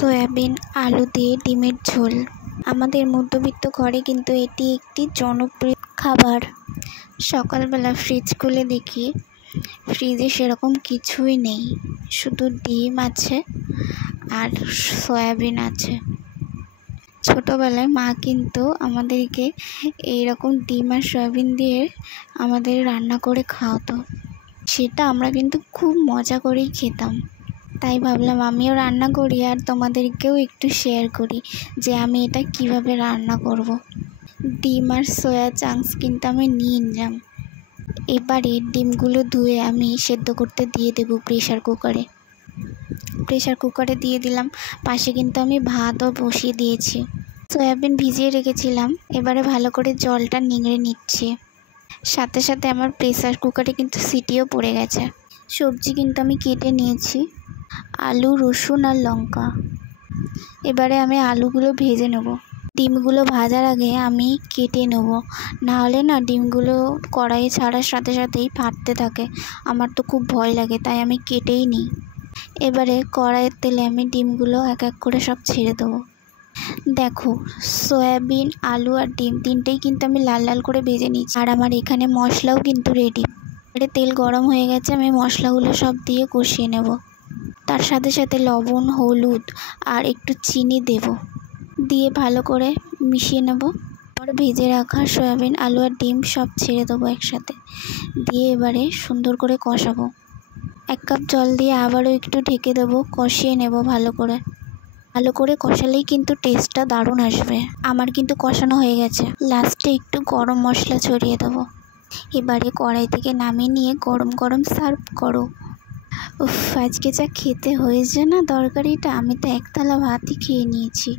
Soybean আলু দিয়ে ডিমের ঝোল। আমাদের মধ্যবিত্ত ঘরে কিন্তু এটি একটি জনপ্রিয় খাবার। সকালবেলা ফ্রিজ খুলে দেখি ফ্রিজে সেরকম কিছুই নেই, শুধু ডিম আছে আর সয়াবিন আছে। ছোটোবেলায় মা কিন্তু আমাদেরকে এইরকম ডিম আর সয়াবিন দিয়ে আমাদের রান্না করে খাওয়াতো, সেটা আমরা কিন্তু খুব মজা করেই খেতাম। তাই ভাবলাম আমিও রান্না করি আর তোমাদেরকেও একটু শেয়ার করি যে আমি এটা কিভাবে রান্না করব। ডিম আর সয়া চাংস কিন্তু আমি নিয়ে নিলাম। এবারে ডিমগুলো ধুয়ে আমি সেদ্ধ করতে দিয়ে দেবো প্রেশার কুকারে দিয়ে দিলাম। পাশে কিন্তু আমি ভাতও বসিয়ে দিয়েছি। সয়াবিন ভিজিয়ে রেখেছিলাম, এবারে ভালো করে জলটা নিংড়ে নিচ্ছি। সাথে সাথে আমার প্রেশার কুকারে কিন্তু সিটিও পড়ে গেছে। সবজি কিন্তু আমি কেটে নিয়েছি, আলু, রসুন আর লঙ্কা। এবারে আমি আলুগুলো ভেজে নেব। ডিমগুলো ভাজার আগে আমি কেটে নেব, নাহলে না ডিমগুলো কড়াইয়ে ছাড়ার সাথে সাথেই ফাটতে থাকে। আমার তো খুব ভয় লাগে, তাই আমি কেটেই নিই। এবারে কড়াইয়ের তেলে আমি ডিমগুলো এক এক করে সব ছেড়ে দেবো। দেখো, সয়াবিন, আলু আর ডিম তিনটেই কিন্তু আমি লাল লাল করে ভেজে নিচ্ছি। আর আমার এখানে মশলাও কিন্তু রেডি। এবারে তেল গরম হয়ে গেছে, আমি মশলাগুলো সব দিয়ে কষিয়ে নেব। তার সাথে সাথে লবণ, হলুদ আর একটু চিনি দেব, দিয়ে ভালো করে মিশিয়ে নেব। পর ভেজে রাখা সয়াবিন, আলু আর ডিম সব ছেড়ে দেবো একসাথে, দিয়ে এবারে সুন্দর করে কষাবো। 1 কাপ জল দিয়ে আবারও একটু ঢেকে দেবো, কষিয়ে নেব ভালো করে কষালেই কিন্তু টেস্টটা দারুণ আসবে। আমার কিন্তু কষানো হয়ে গেছে। লাস্টে একটু গরম মশলা ছড়িয়ে দেবো। এবারে কড়াই থেকে নামিয়ে নিয়ে গরম গরম সার্ভ করো। উফ, আজকে যা খেতে হয়েছে না তরকারিটা, আমি তো 1 থালা ভাতই খেয়ে নিয়েছি।